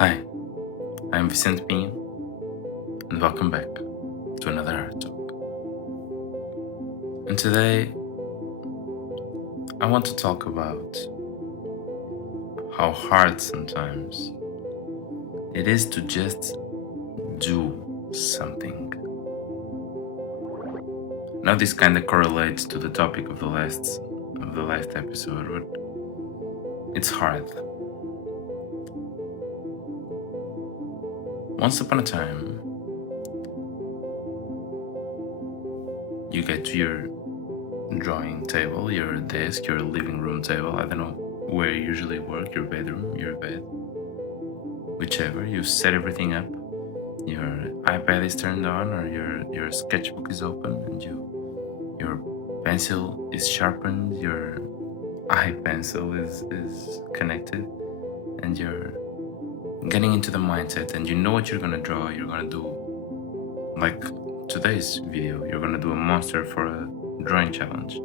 Hi, I'm Vicente Pinho, and welcome back to another Art Talk. And today, I want to talk about how hard sometimes it is to just do something. Now, this kind of correlates to the topic of the last episode, but it's hard. Once upon a time, you get to your drawing table, your desk, your living room table. I don't know where you usually work, your bedroom, your bed, whichever. You set everything up. Your iPad is turned on, or your sketchbook is open, and your pencil is sharpened. Your eye pencil is connected, and you're getting into the mindset, and you know what you're gonna draw. You're gonna do, like today's video, you're gonna do a monster for a drawing challenge.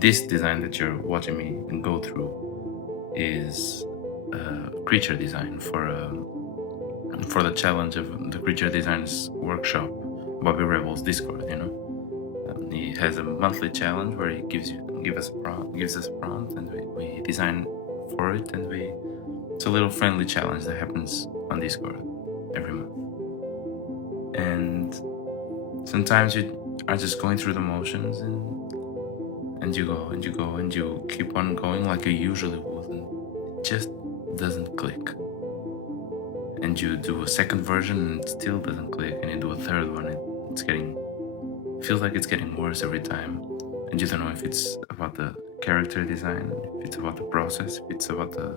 This design that you're watching me go through is a creature design for the challenge of the creature designs workshop, Bobby Rebels Discord. He has a monthly challenge where he gives us a prompt, and we design for it, and it's a little friendly challenge that happens on Discord every month. And sometimes you are just going through the motions, and you go and you go and you keep on going like you usually would, and it just doesn't click. And you do a second version and it still doesn't click, and you do a third one, feels like it's getting worse every time, and you don't know if it's about the character design, if it's about the process, if it's about the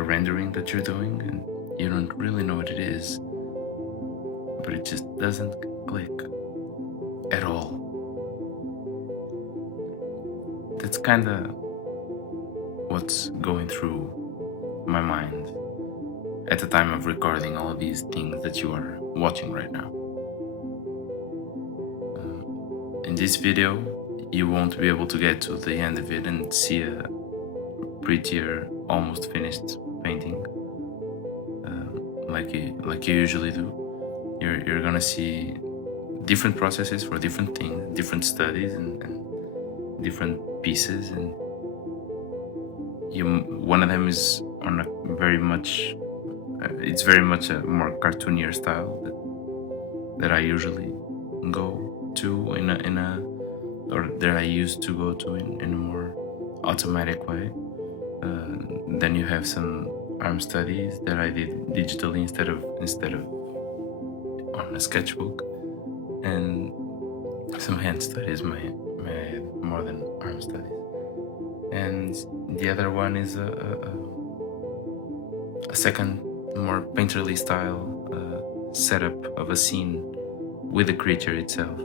rendering that you're doing, and you don't really know what it is, but it just doesn't click at all. That's kind of what's going through my mind at the time of recording all of these things that you are watching right now. In this video, you won't be able to get to the end of it and see a prettier, almost finished painting like you usually do. You're gonna see different processes for different things, different studies, and different pieces, and one of them is on a very much it's very much a more cartoonier style that I usually go to or that I used to go to in a more automatic way. Then you have some arm studies that I did digitally instead of on a sketchbook, and some hand studies, my more than arm studies. And the other one is a second, more painterly style setup of a scene with the creature itself.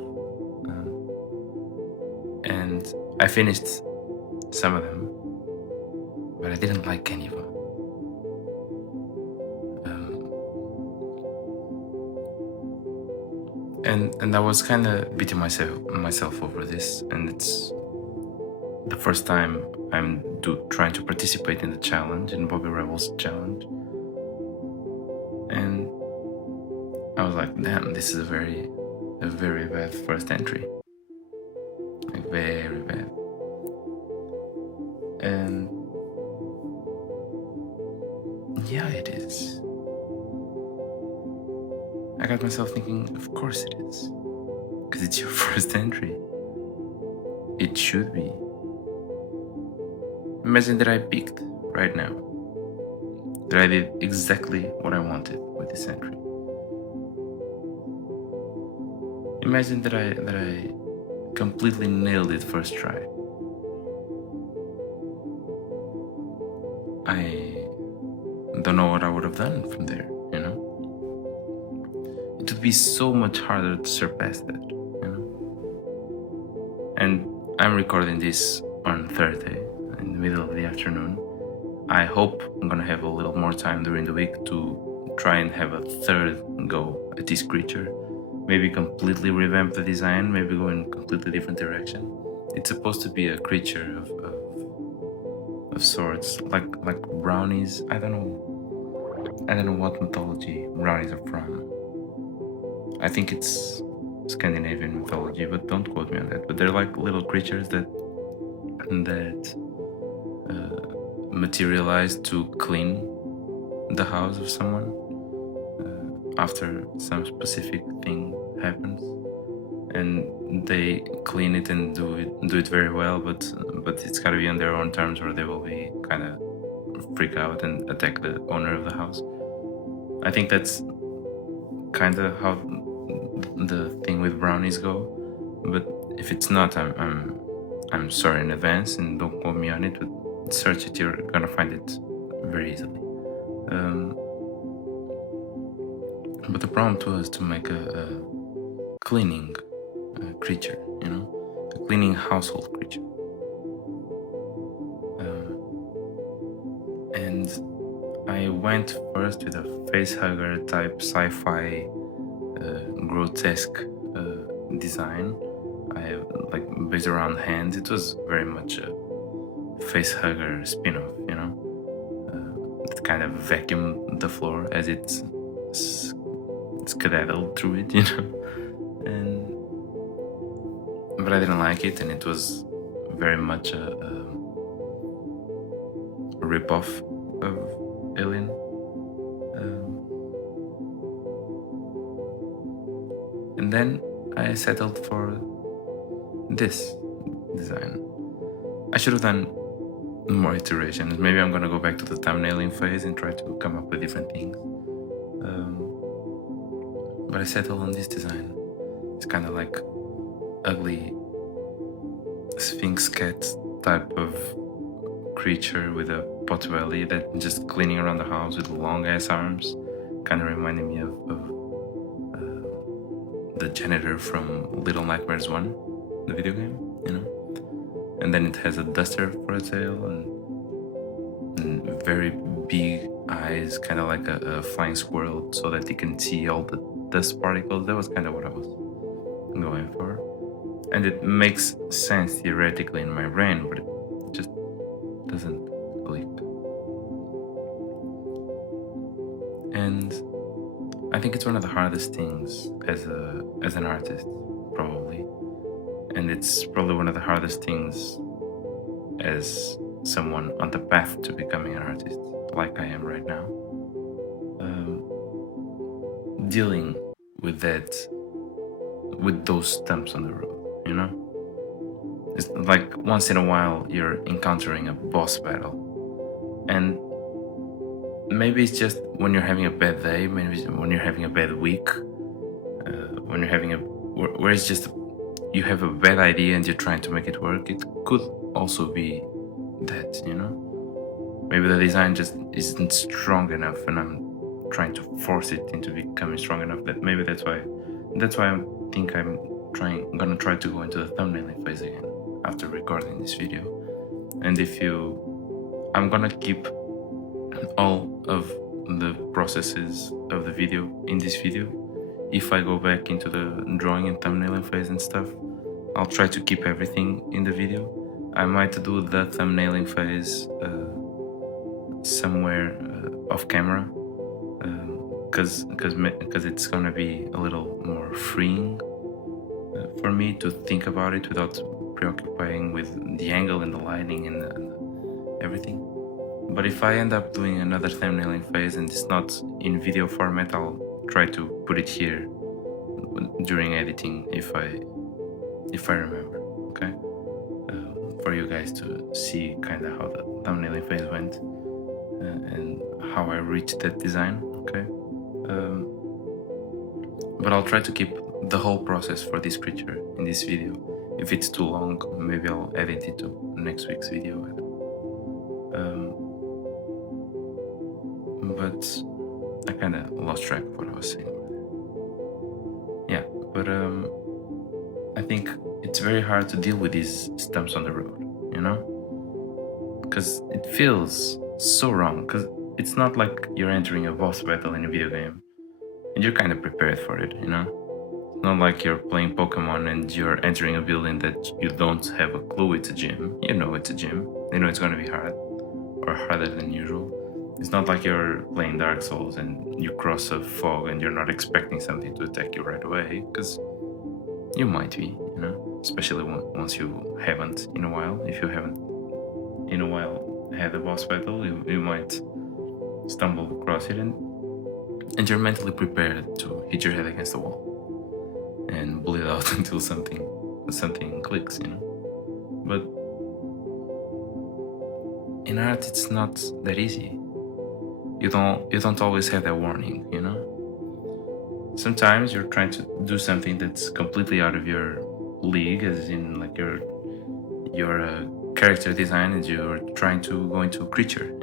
And I finished some of them, but I didn't like any of them. And I was kind of beating myself over this, and it's the first time I'm trying to participate in the challenge, in Bobby Rebels challenge, and I was like, damn, this is a very bad first entry, like very bad. And yeah, it is. I got myself thinking, of course it is, because it's your first entry. It should be. Imagine that I peaked right now, that I did exactly what I wanted with this entry. Imagine that I completely nailed it first try. I don't know what I would have done from there, It would be so much harder to surpass that, And I'm recording this on Thursday, in the middle of the afternoon. I hope I'm gonna have a little more time during the week to try and have a third go at this creature. Maybe completely revamp the design, maybe go in a completely different direction. It's supposed to be a creature of sorts, like brownies. I don't know I don't know what mythology brownies are from. I think it's Scandinavian mythology, but don't quote me on that. But they're like little creatures that materialize to clean the house of someone after some specific thing happens, and they clean it and do it very well. But it's got to be on their own terms, or they will be kind of freak out and attack the owner of the house. I think that's kind of how the thing with brownies go. But if it's not, I'm sorry in advance, and don't quote me on it. But search it; you're gonna find it very easily. But the prompt was to make a cleaning creature, you know, a cleaning household creature. And I went first with a facehugger type sci-fi grotesque design. I like based around hands. It was very much a facehugger spin-off, you know. It kind of vacuumed the floor as it's skedaddled through it, you know. But I didn't like it, and it was very much a rip-off of Alien. And then I settled for this design. I should have done more iterations. Maybe I'm gonna go back to the thumbnailing phase and try to come up with different things. But I settled on this design. It's kind of like ugly Sphinx cat type of creature with a pot belly that just cleaning around the house with long ass arms. Kind of reminded me of the janitor from Little Nightmares 1, the video game, you know. And then it has a duster for a tail and very big eyes, kind of like a flying squirrel, so that you can see all the dust particles. That was kind of what I was going for. And it makes sense theoretically in my brain, but it just doesn't click. And I think it's one of the hardest things as an artist, probably. And it's probably one of the hardest things as someone on the path to becoming an artist, like I am right now. Dealing with those stumps on the road, you know? It's like once in a while you're encountering a boss battle, and maybe it's just when you're having a bad day, maybe when you're having a bad week, when you're having where it's just you have a bad idea and you're trying to make it work. It could also be that, you know, maybe the design just isn't strong enough, and I'm trying to force it into becoming strong enough. That maybe that's why I think I'm gonna try to go into the thumbnailing phase again after recording this video. And I'm gonna keep all of the processes of the video in this video. If I go back into the drawing and thumbnailing phase and stuff, I'll try to keep everything in the video. I might do the thumbnailing phase somewhere off camera, because it's gonna be a little more freeing for me to think about it without preoccupying with the angle and the lighting and everything. But if I end up doing another thumbnailing phase and it's not in video format, I'll try to put it here during editing if I remember, okay? For you guys to see kind of how the thumbnailing phase went and how I reached that design, okay? But I'll try to keep the whole process for this creature in this video. If it's too long, maybe I'll edit it to next week's video. But I kind of lost track of what I was saying. Yeah, but I think it's very hard to deal with these stumps on the road, you know? Because it feels so wrong, because it's not like you're entering a boss battle in a video game and you're kind of prepared for it, you know? It's not like you're playing Pokemon and you're entering a building that you don't have a clue it's a gym. You know it's a gym. You know it's going to be hard, or harder than usual. It's not like you're playing Dark Souls and you cross a fog and you're not expecting something to attack you right away, because you might be, especially once you haven't in a while. If you haven't in a while had a boss battle, you might stumble across it, and you're mentally prepared to hit your head against the wall and bleed out until something clicks, But in art, it's not that easy. You don't always have that warning, Sometimes you're trying to do something that's completely out of your league, as in like your character design, and you're trying to go into creature,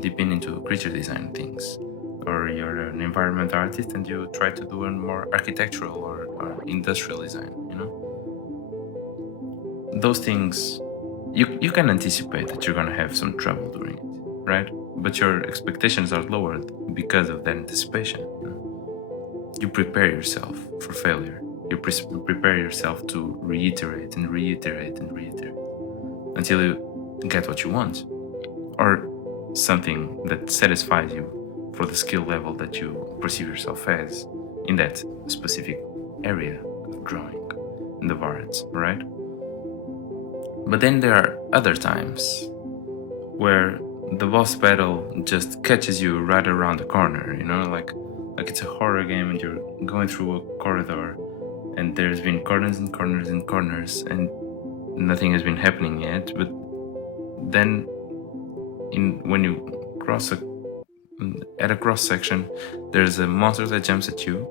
deep into creature design things. Or you're an environment artist and you try to do a more architectural or industrial design, Those things, you can anticipate that you're gonna have some trouble doing it, right? But your expectations are lowered because of that anticipation. You prepare yourself for failure. You prepare yourself to reiterate and reiterate and reiterate until you get what you want, or something that satisfies you for the skill level that you perceive yourself as in that specific area of drawing and of art, right? But then there are other times where the boss battle just catches you right around the corner, like it's a horror game and you're going through a corridor and there's been corners and corners and corners and nothing has been happening yet. But then when you at a cross section, there's a monster that jumps at you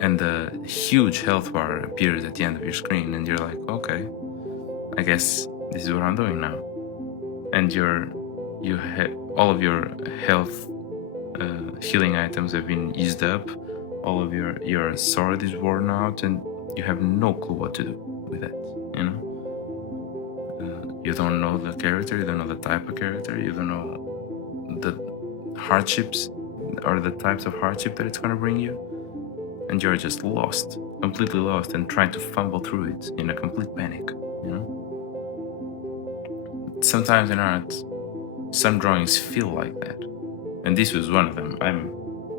and a huge health bar appears at the end of your screen, and you're like, okay, I guess this is what I'm doing now. And you have all of your health healing items have been used up, all of your sword is worn out, and you have no clue what to do with that, you don't know the character, you don't know the type of character, you don't know the hardships or the types of hardship that it's going to bring you, and you're just lost, completely lost, and trying to fumble through it in a complete panic. Sometimes in art, some drawings feel like that, and this was one of them. I'm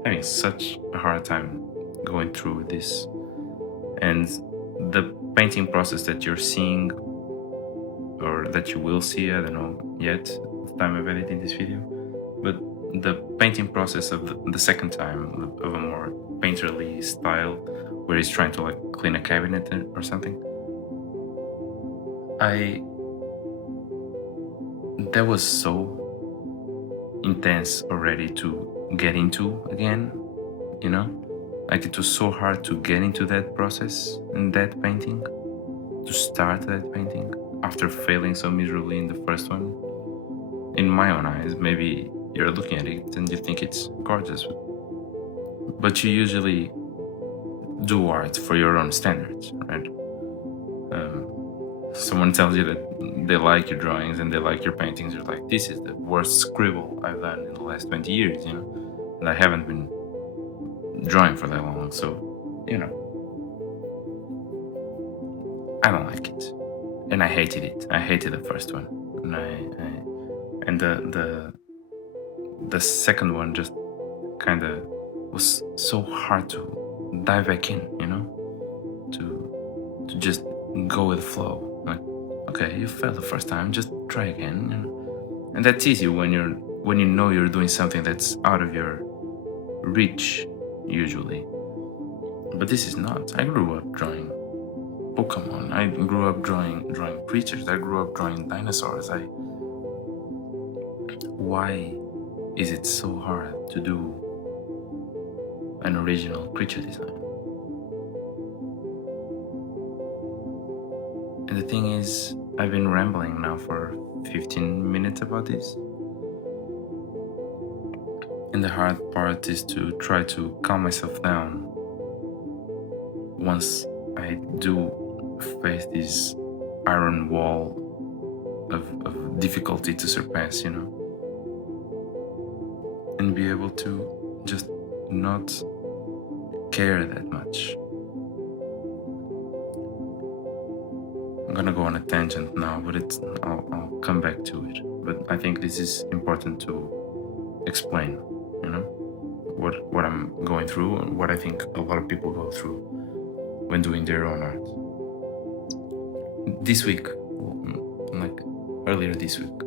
having such a hard time going through this, and the painting process that you're seeing, or that you will see, I don't know yet at the time of editing this video, but the painting process of the second time, of a more painterly style, where he's trying to like clean a cabinet or something, that was so intense already to get into again, like it was so hard to get into that process and that painting, to start that painting after failing so miserably in the first one. In my own eyes, maybe you're looking at it and you think it's gorgeous, but you usually do art for your own standards, right? Someone tells you that they like your drawings and they like your paintings, you're like, this is the worst scribble I've done in the last 20 years, and I haven't been drawing for that long, so, I don't like it. And I hated it. I hated the first one. And the second one just kind of was so hard to dive back in, to just go with the flow. Like, okay, you failed the first time, just try again, And that's easy when you know you're doing something that's out of your reach, usually. But this is not. I grew up drawing Pokemon. I grew up drawing creatures. I grew up drawing dinosaurs. Why is it so hard to do an original creature design? And the thing is, I've been rambling now for 15 minutes about this. And the hard part is to try to calm myself down once I do face this iron wall of difficulty to surpass, and be able to just not care that much. I'm gonna go on a tangent now, but I'll come back to it. But I think this is important to explain, you know, what I'm going through and what I think a lot of people go through when doing their own art. This week, like earlier this week,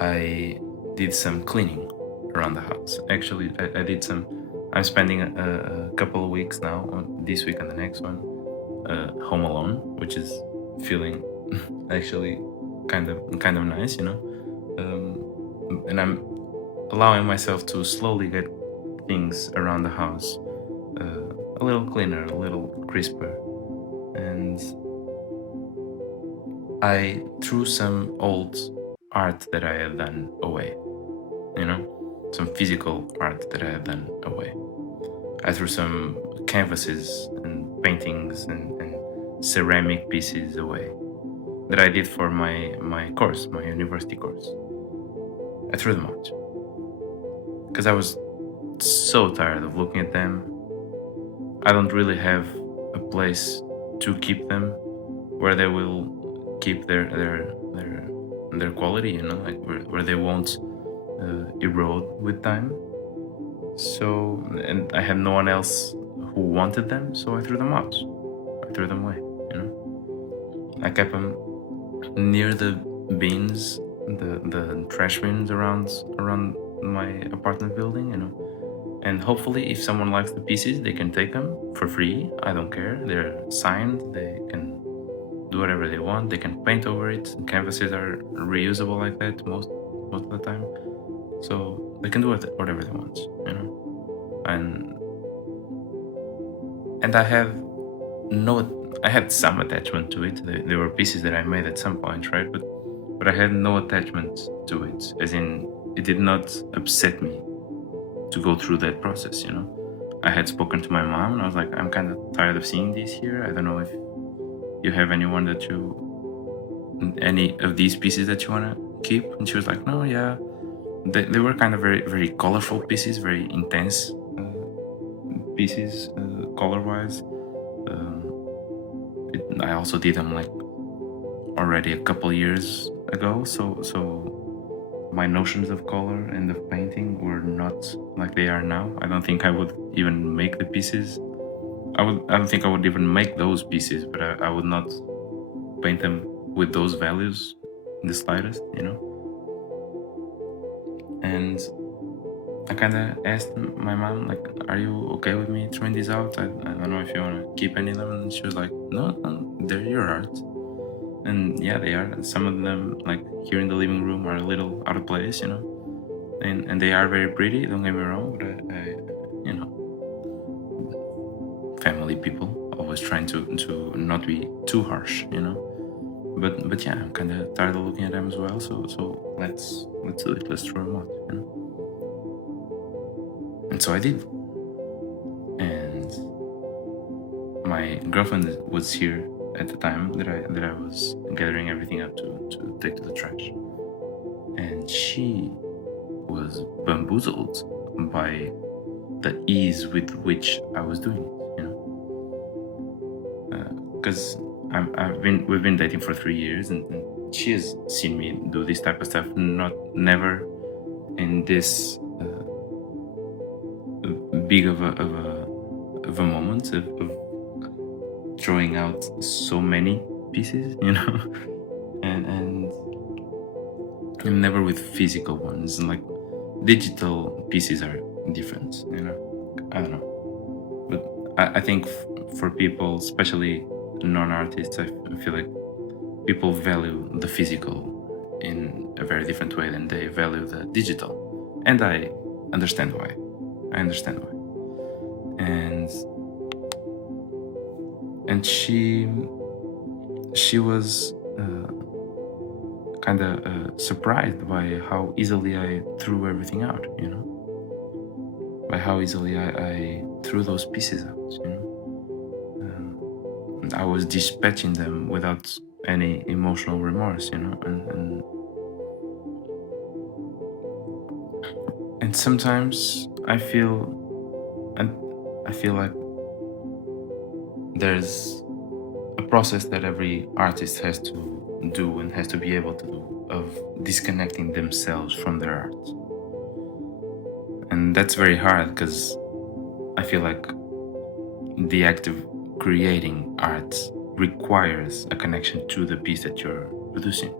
I did some cleaning around the house. Actually, I did some. I'm spending a couple of weeks now, on this week and the next one, home alone, which is feeling actually kind of nice, you know. And I'm allowing myself to slowly get things around the house a little cleaner, a little crisper, and I threw some old art that I had done away, you know, some physical art that I had done away. I threw some canvases and paintings and ceramic pieces away that I did for my course, my university course. I threw them out because I was so tired of looking at them. I don't really have a place to keep them where they will keep their quality, you know, like where they won't erode with time. So, and I had no one else who wanted them, so I threw them out. I threw them away, you know. I kept them near the bins, the trash bins around my apartment building, you know. And hopefully, if someone likes the pieces, they can take them for free. I don't care. They're signed. They can do whatever they want. They can paint over it. Canvases are reusable like that most of the time, so they can do whatever they want, you know. And I had some attachment to it. They were pieces that I made at some point, right? But I had no attachment to it, as in it did not upset me to go through that process, you know. I had spoken to my mom and I was like, I'm kind of tired of seeing these here. I don't know if you have any of these pieces that you want to keep. And she was like, no, yeah. They were kind of very, very colorful pieces, very intense pieces, color-wise. I also did them like already a couple years ago, so my notions of color and of painting were not like they are now. I don't think I would even make the pieces. I don't think I would even make those pieces, but I would not paint them with those values in the slightest, you know. And I kind of asked my mom, like, are you okay with me throwing these out? I don't know if you want to keep any of them. And she was like, no, they're your art. And yeah, they are. Some of them, like here in the living room, are a little out of place, you know. And they are very pretty, don't get me wrong, but I you know, family people always trying to not be too harsh, you know. But yeah, I'm kind of tired of looking at them as well. So let's do it. Let's throw them out, you know. And so I did. And my girlfriend was here at the time that I was gathering everything up to take to the trash, and she was bamboozled by the ease with which I was doing it, you know. Because we've been dating for 3 years, and she has seen me do this type of stuff, never in this big of a moment of throwing out so many pieces, you know, and never with physical ones. Like digital pieces are different, you know. I don't know, but I think for people, especially non-artists, I feel like people value the physical in a very different way than they value the digital, and I understand why. And she was kind of surprised by how easily I threw everything out, you know, by how easily I threw those pieces out, you know. I was dispatching them without any emotional remorse, you know, and sometimes I feel like there's a process that every artist has to do and has to be able to do, of disconnecting themselves from their art. And that's very hard because I feel like the act of creating art requires a connection to the piece that you're producing,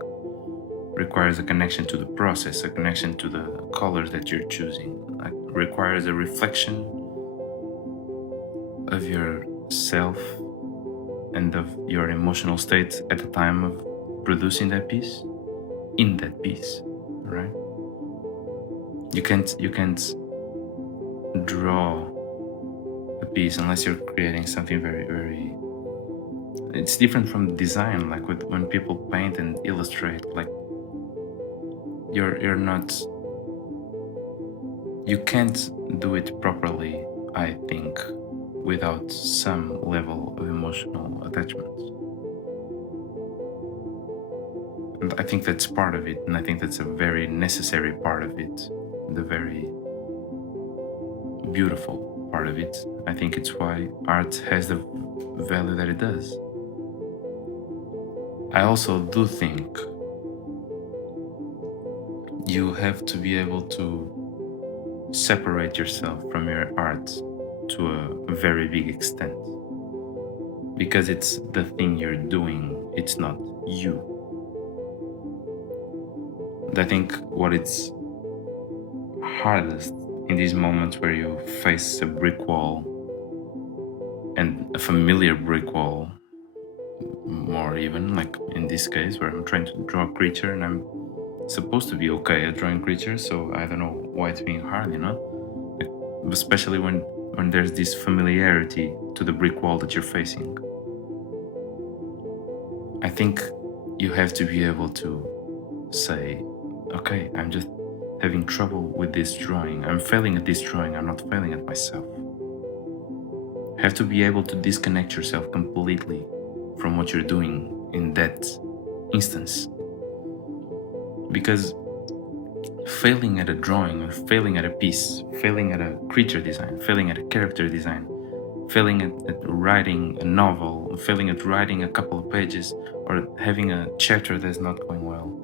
requires a connection to the process, a connection to the colors that you're choosing, like requires a reflection of yourself and of your emotional state at the time of producing that piece, in that piece, right? You can't draw a piece unless you're creating something very, very. It's different from design, like when people paint and illustrate, like you're not. You can't do it properly, I think, without some level of emotional attachment. And I think that's part of it, and I think that's a very necessary part of it, the very beautiful part of it. I think it's why art has the value that it does. I also do think you have to be able to separate yourself from your art to a very big extent, because it's the thing you're doing, it's not you. And I think what it's hardest in these moments where you face a brick wall, and a familiar brick wall, more even, like in this case where I'm trying to draw a creature and I'm supposed to be okay at drawing creatures, so I don't know why it's being hard, like, especially when there's this familiarity to the brick wall that you're facing. I think you have to be able to say, okay, I'm just having trouble with this drawing, I'm failing at this drawing, I'm not failing at myself. You have to be able to disconnect yourself completely from what you're doing in that instance. Because failing at a drawing, or failing at a piece, failing at a creature design, failing at a character design, failing at writing a novel, failing at writing a couple of pages, or having a chapter that's not going well,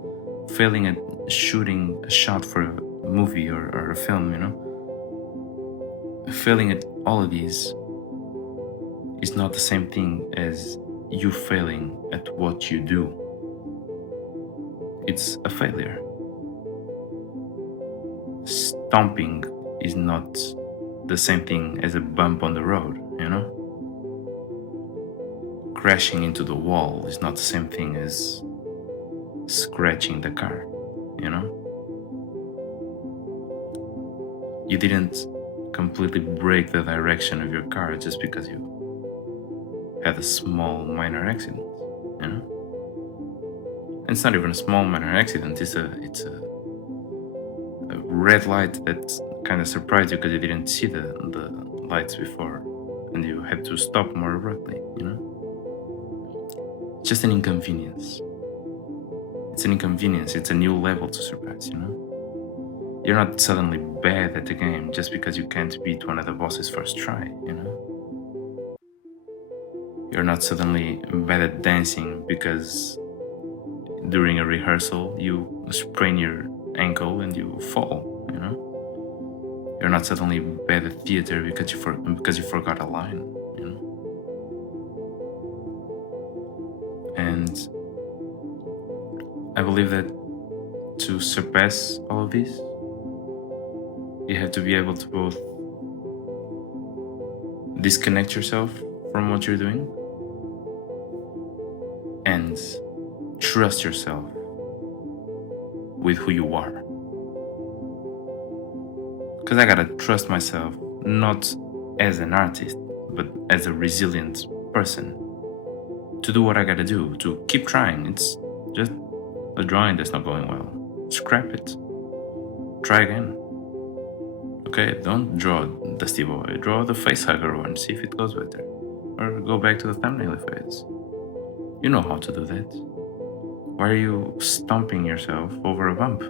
failing at shooting a shot for a movie or a film, failing at all of these is not the same thing as you failing at what you do. It's a failure. Stomping is not the same thing as a bump on the road, Crashing into the wall is not the same thing as scratching the car, You didn't completely break the direction of your car just because you had a small minor accident, And it's not even a small minor accident, it's a red light that kind of surprised you because you didn't see the lights before and you had to stop more abruptly, It's just an inconvenience. It's an inconvenience, it's a new level to surpass, You're not suddenly bad at the game just because you can't beat one of the bosses first try, You're not suddenly bad at dancing because during a rehearsal you sprain your ankle and you fall, You're not suddenly bad at theater because you forgot a line, And I believe that to surpass all of this, you have to be able to both disconnect yourself from what you're doing and trust yourself with who you are. Because I gotta trust myself, not as an artist, but as a resilient person, to do what I gotta do, to keep trying. It's just a drawing that's not going well. Scrap it. Try again. Okay, don't draw Dusty Boy, draw the facehugger one, see if it goes better. Or go back to the thumbnail phase. You know how to do that. Why are you stomping yourself over a bump?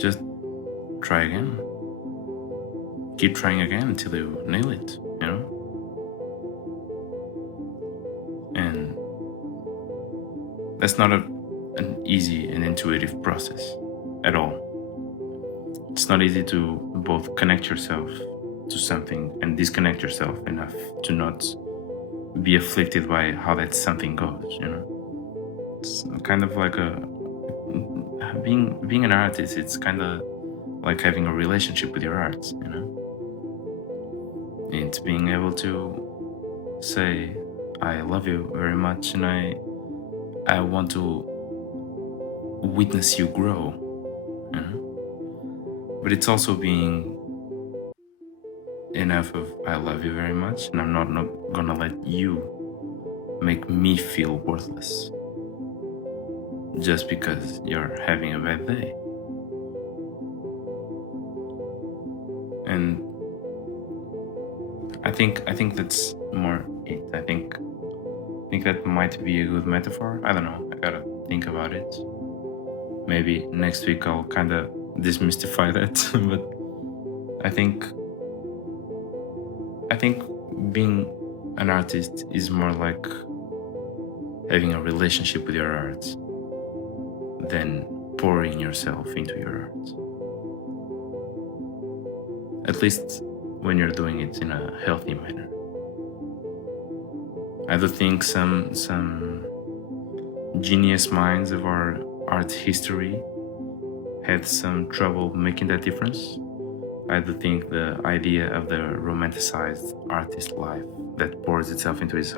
Just try again. Keep trying again until you nail it, And that's not an easy and intuitive process at all. it's not easy to both connect yourself to something and disconnect yourself enough to not be afflicted by how that something goes, you know. It's kind of like a being an artist, it's kind of like having a relationship with your art, you know. It's being able to say I love you very much and I want to witness you grow, you know. But it's also being enough of I love you very much and I'm not gonna let you make me feel worthless just because you're having a bad day. And I think that's more it. I think that might be a good metaphor. I don't know. I gotta think about it. Maybe next week I'll kind of demystify that. But I think being an artist is more like having a relationship with your art than pouring yourself into your art. At least when you're doing it in a healthy manner. I do think some genius minds of our art history had some trouble making that difference. I do think the idea of the romanticized artist life that pours itself into its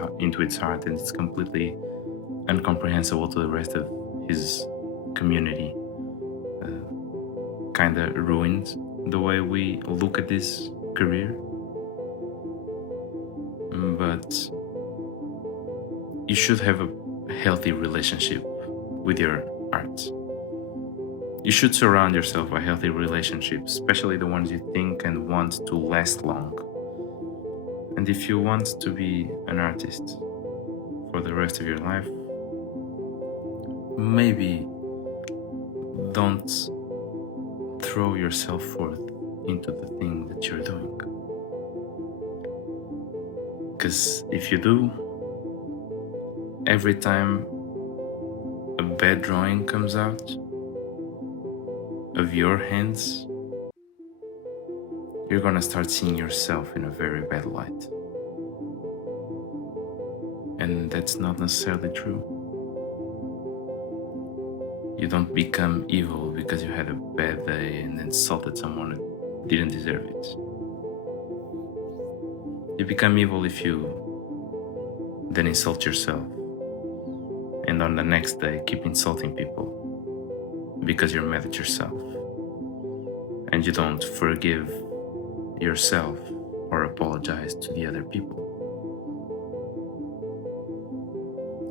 heart and it's completely incomprehensible to the rest of his community kind of ruined the way we look at this career. But you should have a healthy relationship with your art. You should surround yourself by healthy relationships, especially the ones you think and want to last long. And if you want to be an artist for the rest of your life, maybe don't throw yourself forth into the thing that you're doing. Because if you do, every time a bad drawing comes out of your hands, you're gonna start seeing yourself in a very bad light. And that's not necessarily true. You don't become evil because you had a bad day and insulted someone who didn't deserve it. You become evil if you then insult yourself and on the next day keep insulting people because you're mad at yourself and you don't forgive yourself or apologize to the other people.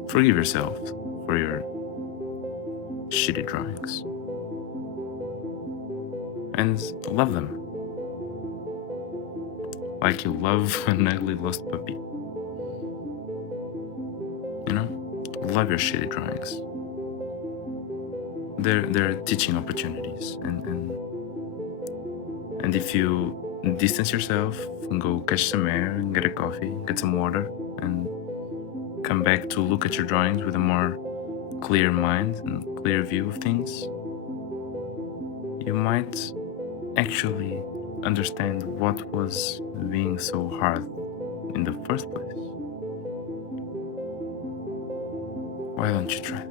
Forgive yourself for your shitty drawings and love them like you love an ugly lost puppy. You know, love your shitty drawings. They're teaching opportunities, and if you distance yourself and go catch some air and get a coffee, get some water, and come back to look at your drawings with a more clear mind and clear view of things, you might actually understand what was being so hard in the first place. Why don't you try that?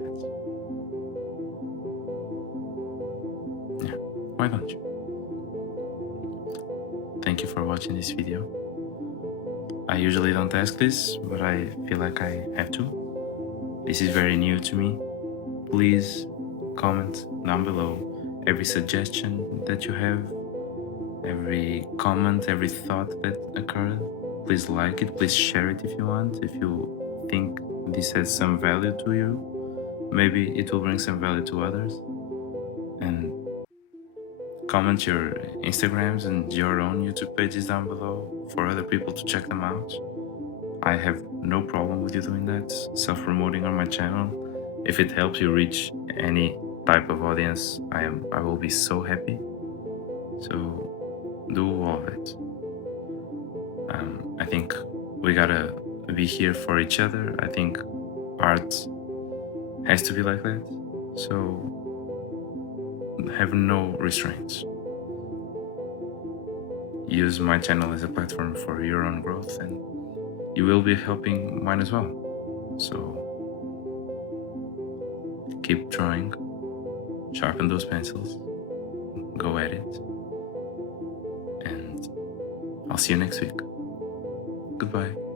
Yeah, why don't you? Thank you for watching this video. I usually don't ask this, but I feel like I have to. This is very new to me. Please comment down below every suggestion that you have, every comment, every thought that occurred. Please like it, please share it if you want. If you think this has some value to you, maybe it will bring some value to others. And comment your Instagrams and your own YouTube pages down below for other people to check them out. I have no problem with you doing that, self-promoting on my channel. If it helps you reach any type of audience, I will be so happy. So do all of it. I think we gotta be here for each other. I think art has to be like that. So have no restraints. use my channel as a platform for your own growth, and you will be helping mine as well. So keep drawing, sharpen those pencils, go at it, and I'll see you next week. Goodbye.